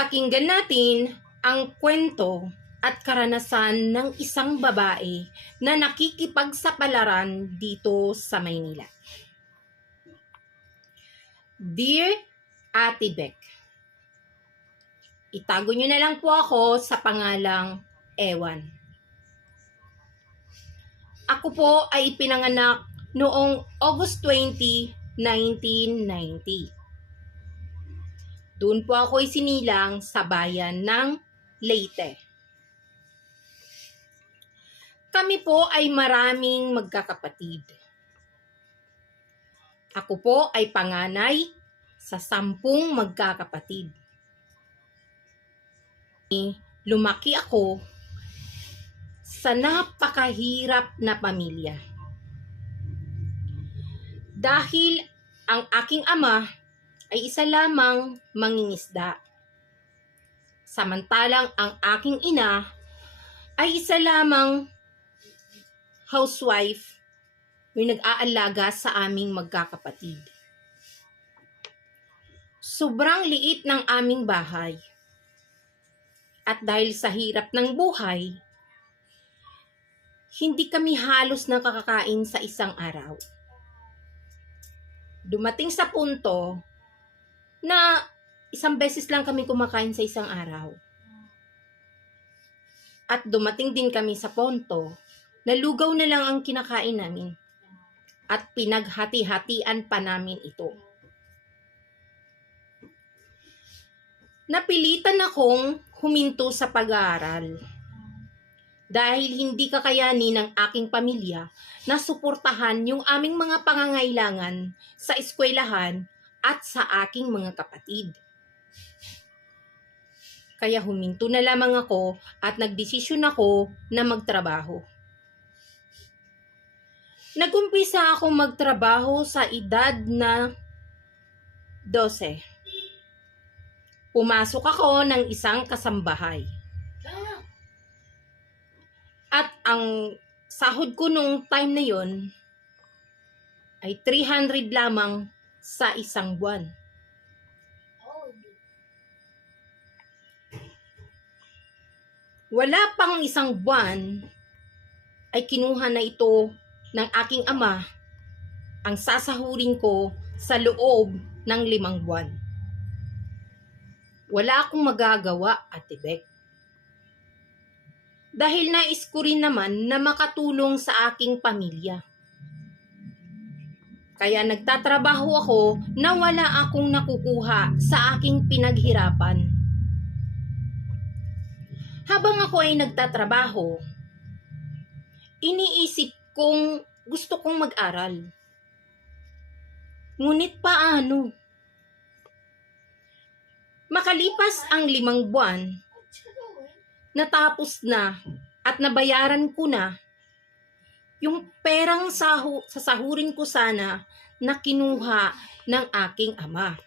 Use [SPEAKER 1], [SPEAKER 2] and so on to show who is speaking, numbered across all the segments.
[SPEAKER 1] Pakinggan natin ang kwento at karanasan ng isang babae na nakikipagsapalaran dito sa Maynila. Dear Ate Beck, itago nyo na lang po ako sa pangalang Ewan. Ako po ay ipinanganak noong August 20, 1990. Doon po ako isinilang sa bayan ng Leyte. Kami po ay maraming magkakapatid. Ako po ay panganay sa sampung magkakapatid. Lumaki ako sa napakahirap na pamilya. Dahil ang aking ama ay isa lamang mangingisda. Samantalang ang aking ina ay isa lamang housewife may nag-aalaga sa aming magkakapatid. Sobrang liit ng aming bahay. At dahil sa hirap ng buhay, hindi kami halos nakakakain sa isang araw. Dumating sa punto na isang beses lang kami kumakain sa isang araw. At dumating din kami sa punto na lugaw na lang ang kinakain namin. At pinaghati-hatian pa namin ito. Napilitan akong huminto sa pag-aaral dahil hindi kakayanin ng aking pamilya na suportahan yung aming mga pangangailangan sa eskwelahan at sa aking mga kapatid. Kaya huminto na lamang ako at nagdesisyon ako na magtrabaho. Nagumpisa akong magtrabaho sa edad na 12. Pumasok ako ng isang kasambahay. At ang sahod ko nung time na yon ay 300 lamang sa isang buwan. Wala pang isang buwan ay kinuha na ito ng aking ama ang sasahurin ko sa loob ng limang buwan. Wala akong magagawa, Ate Beck. Dahil nais ko rin naman na makatulong sa aking pamilya. Kaya nagtatrabaho ako na wala akong nakukuha sa aking pinaghirapan. Habang ako ay nagtatrabaho, iniisip kong gusto kong mag-aral. Ngunit paano? Makalipas ang limang buwan, natapos na at nabayaran ko na yung perang sahu sasahurin ko sana na kinuha ng aking ama.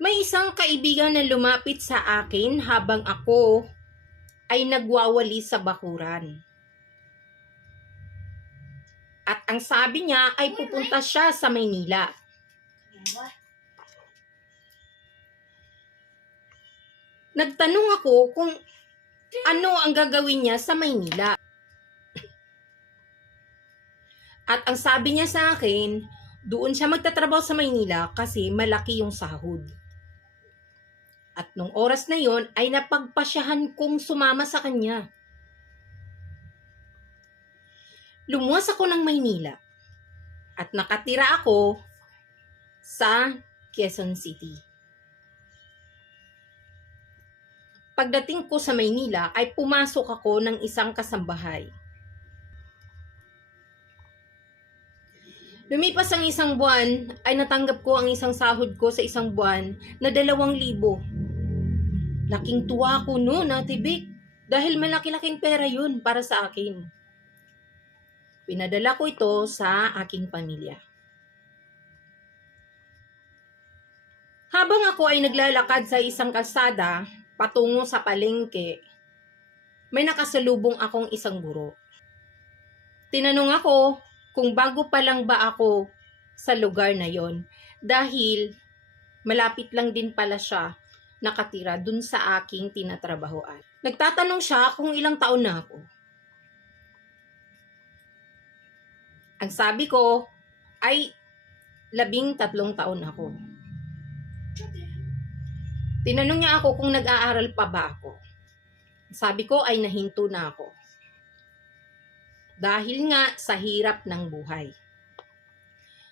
[SPEAKER 1] May isang kaibigan na lumapit sa akin habang ako ay nagwawali sa bakuran. At ang sabi niya ay pupunta siya sa Maynila. Nagtanong ako kung ano ang gagawin niya sa Maynila. At ang sabi niya sa akin, doon siya magtatrabaho sa Maynila kasi malaki yung sahod. At nung oras na yon ay napagpasyahan kong sumama sa kanya. Lumuwas ako ng Maynila at nakatira ako sa Quezon City. Pagdating ko sa Maynila ay pumasok ako ng isang kasambahay. Lumipas ang isang buwan ay natanggap ko ang isang sahod ko sa isang buwan na dalawang libo. Laking tuwa ko noon, Ate Vic, dahil malaki-laking pera yun para sa akin. Pinadala ko ito sa aking pamilya. Habang ako ay naglalakad sa isang kalsada patungo sa palengke, may nakasalubong akong isang guro. Tinanong ako kung bago pa lang ba ako sa lugar na yon dahil malapit lang din pala siya nakatira dun sa aking tinatrabahoan. Nagtatanong siya kung ilang taon na ako. Ang sabi ko ay labing tatlong taon ako. Tinanong niya ako kung nag-aaral pa ba ako. Sabi ko ay nahinto na ako. Dahil nga sa hirap ng buhay.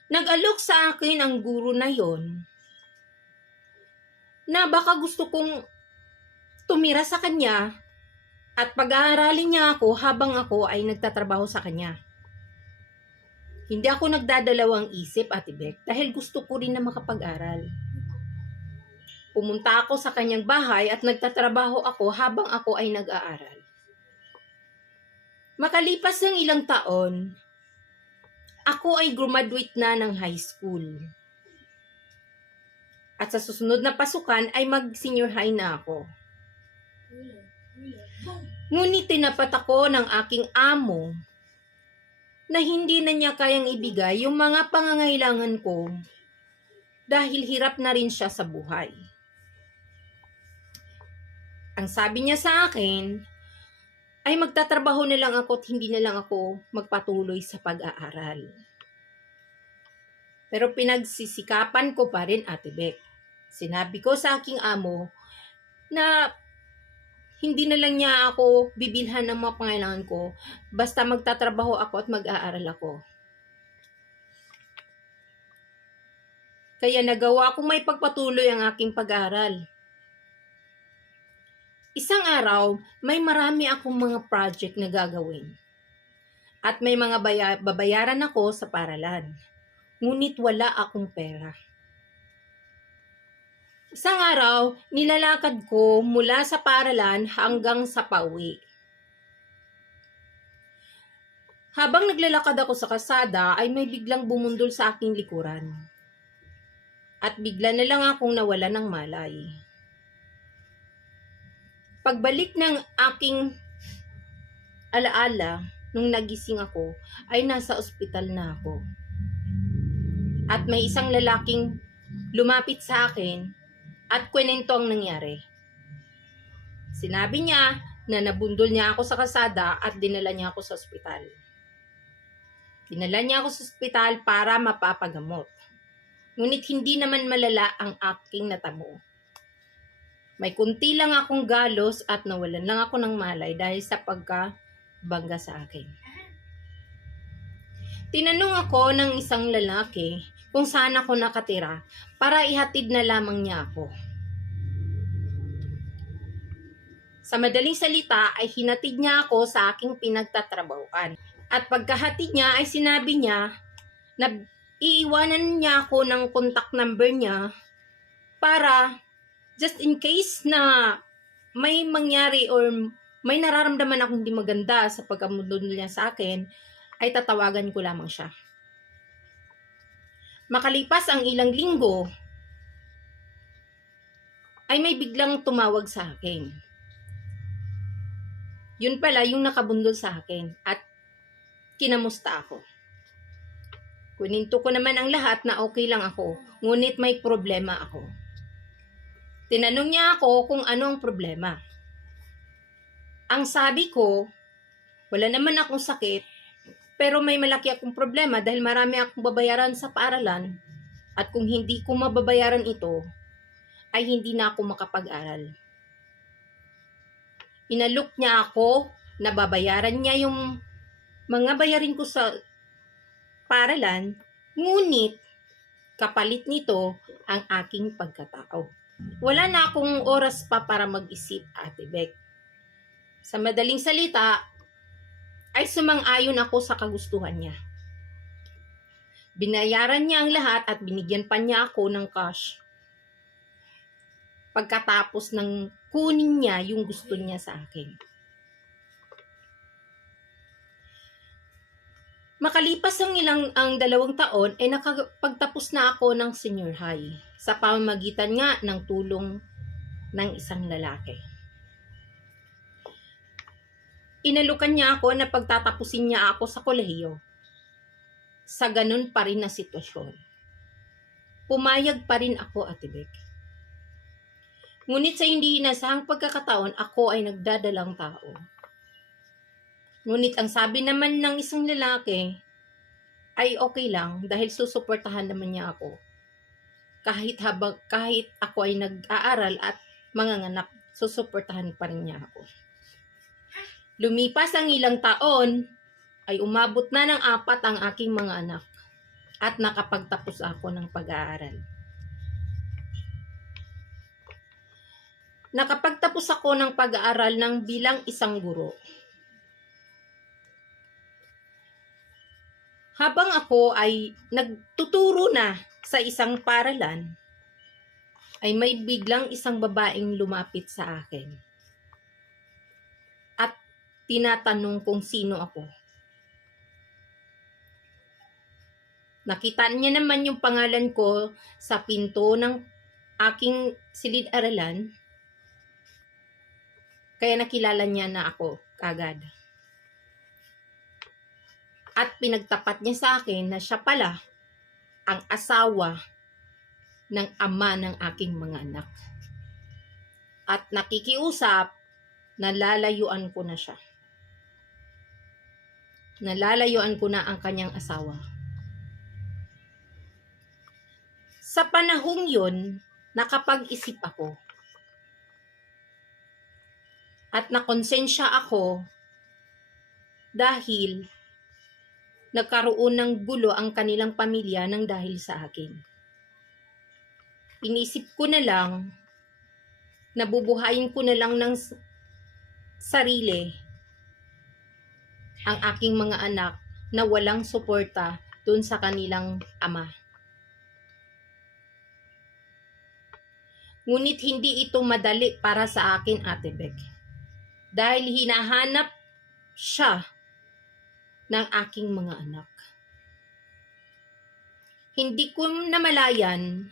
[SPEAKER 1] Nag-alok sa akin ang guro na yon na baka gusto kong tumira sa kanya at pag-aaralin niya ako habang ako ay nagtatrabaho sa kanya. Hindi ako nagdadalawang isip, Ate Beck, dahil gusto ko rin na makapag-aral. Pumunta ako sa kanyang bahay at nagtatrabaho ako habang ako ay nag-aaral. Makalipas ng ilang taon, ako ay graduate na ng high school. At sa susunod na pasukan ay mag-senior high na ako. Ngunit tinapat ako ng aking amo na hindi na niya kayang ibigay yung mga pangangailangan ko dahil hirap na rin siya sa buhay. Ang sabi niya sa akin ay magtatrabaho na lang ako at hindi na lang ako magpatuloy sa pag-aaral. Pero pinagsisikapan ko pa rin, Ate Beck. Sinabi ko sa aking amo na hindi na lang niya ako bibilhan ng mga pangailangan ko basta magtatrabaho ako at mag-aaral ako. Kaya nagawa kong may pagpatuloy ang aking pag-aaral. Isang araw, may marami akong mga project na gagawin. At may mga baya- babayaran ako sa paralan. Ngunit wala akong pera. Isang araw, nilalakad ko mula sa paralan hanggang sa pauwi. Habang naglalakad ako sa kasada ay may biglang bumundol sa aking likuran. At bigla na lang akong nawala ng malay. Pagbalik ng aking alaala nung nagising ako ay nasa ospital na ako. At may isang lalaking lumapit sa akin at kwento ang nangyari. Sinabi niya na nabundol niya ako sa kasada at dinala niya ako sa ospital. Dinala niya ako sa ospital para mapapagamot. Ngunit hindi naman malala ang aking natamo. May kunti lang akong galos at nawalan lang ako ng malay dahil sa pagkabangga sa akin. Tinanong ako ng isang lalaki kung saan ako nakatira para ihatid na lamang niya ako. Sa madaling salita ay hinatid niya ako sa aking pinagtatrabahuan. At pagkahatid niya ay sinabi niya na iiwanan niya ako ng contact number niya para just in case na may mangyari or may nararamdaman akong hindi maganda sa pagkamundol niya sa akin, ay tatawagan ko lamang siya. Makalipas ang ilang linggo, ay may biglang tumawag sa akin. Yun pala yung nakabundol sa akin at kinamusta ako. Kuninto ko naman ang lahat na okay lang ako, ngunit may problema ako. Tinanong niya ako kung ano ang problema. Ang sabi ko, wala naman akong sakit, pero may malaki akong problema dahil marami akong babayaran sa paaralan at kung hindi ko mababayaran ito, ay hindi na ako makapag-aral. Inalok niya ako na babayaran niya yung mga bayarin ko sa paaralan, ngunit kapalit nito ang aking pagkatao. Wala na akong oras pa para mag-isip, Ate Beck. Sa madaling salita, ay sumang-ayon ako sa kagustuhan niya. Binayaran niya ang lahat at binigyan pa niya ako ng cash. Pagkatapos ng kunin niya yung gusto niya sa akin. Makalipas ang ilang ang dalawang taon ay nakapagtapos na ako ng senior high sa pamamagitan nga ng tulong ng isang lalaki. Inalukan niya ako na pagtatapusin niya ako sa kolehiyo. Sa ganun pa rin na sitwasyon. pumayag pa rin ako, Ate Beck. Ngunit sa hindi inasahang pagkakataon, ako ay nagdadalang tao. Ngunit ang sabi naman ng isang lalaki ay okay lang dahil susuportahan naman niya ako. Kahit habang kahit ako ay nag-aaral at manganganak, susuportahan pa rin niya ako. Lumipas ang ilang taon, ay umabot na ng apat ang aking mga anak at nakapagtapos ako ng pag-aaral. Nakapagtapos ako ng pag-aaral ng bilang isang guro. Habang ako ay nagtuturo na sa isang paralan, ay may biglang isang babaeng lumapit sa akin. At tinatanong kung sino ako. Nakita niya naman yung pangalan ko sa pinto ng aking silid-aralan. Kaya nakilala niya na ako kagad. At pinagtapat niya sa akin na siya pala ang asawa ng ama ng aking mga anak. At nakikiusap, nalalayuan ko na siya. Nalalayuan ko na ang kanyang asawa. Sa panahong yun, nakapag-isip ako. At nakonsensya ako dahil nagkaroon ng gulo ang kanilang pamilya ng dahil sa akin. Inisip ko na lang, nabubuhayin ko na lang ng sarili ang aking mga anak na walang suporta dun sa kanilang ama. Ngunit hindi ito madali para sa akin, Ate Beck. Dahil hinahanap siya ng aking mga anak. Hindi ko namalayan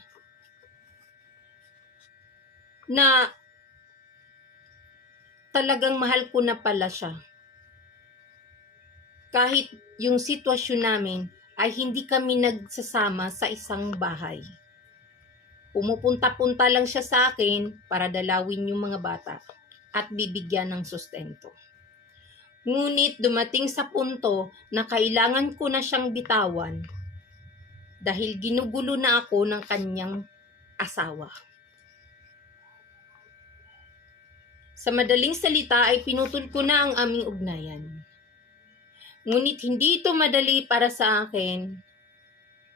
[SPEAKER 1] na talagang mahal ko na pala siya. Kahit yung sitwasyon namin ay hindi kami nagsasama sa isang bahay. Pumupunta-punta lang siya sa akin para dalawin yung mga bata at bibigyan ng sustento. Ngunit dumating sa punto na kailangan ko na siyang bitawan dahil ginugulo na ako ng kanyang asawa. Sa madaling salita ay pinutol ko na ang aming ugnayan. Ngunit hindi ito madali para sa akin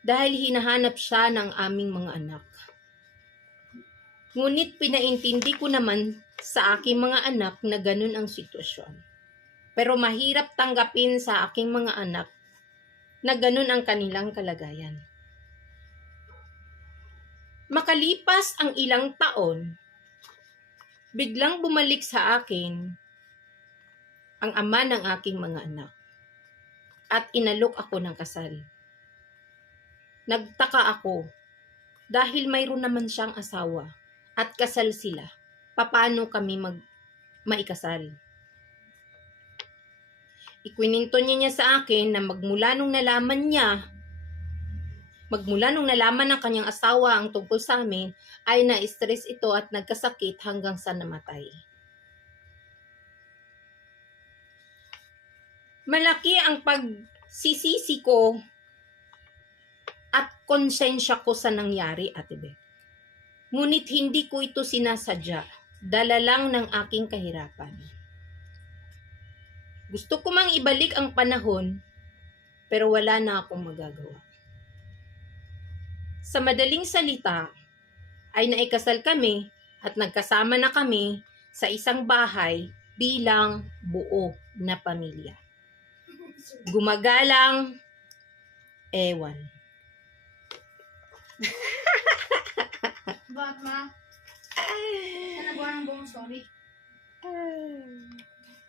[SPEAKER 1] dahil hinahanap siya ng aming mga anak. Ngunit pinaintindi ko naman sa aking mga anak na ganun ang sitwasyon. Pero mahirap tanggapin sa aking mga anak na ganun ang kanilang kalagayan. Makalipas ang ilang taon, biglang bumalik sa akin ang ama ng aking mga anak at inalok ako ng kasal. Nagtaka ako dahil mayroon naman siyang asawa at kasal sila. Paano kami mag maikasal? Ikwininto niya niya sa akin na magmula nung nalaman niya, magmula nung nalaman ng kanyang asawa ang tungkol sa amin, ay na-stress ito at nagkasakit hanggang sa namatay. Malaki ang pagsisisi ko at konsensya ko sa nangyari, Ate Beth. Ngunit hindi ko ito sinasadya. Dala lang ng aking kahirapan. Gusto ko mang ibalik ang panahon, pero wala na akong magagawa. Sa madaling salita, ay naikasal kami at nagkasama na kami sa isang bahay bilang buo na pamilya. Gumagalang, ewan.
[SPEAKER 2] Bakit ma? Ano ba ang buong story?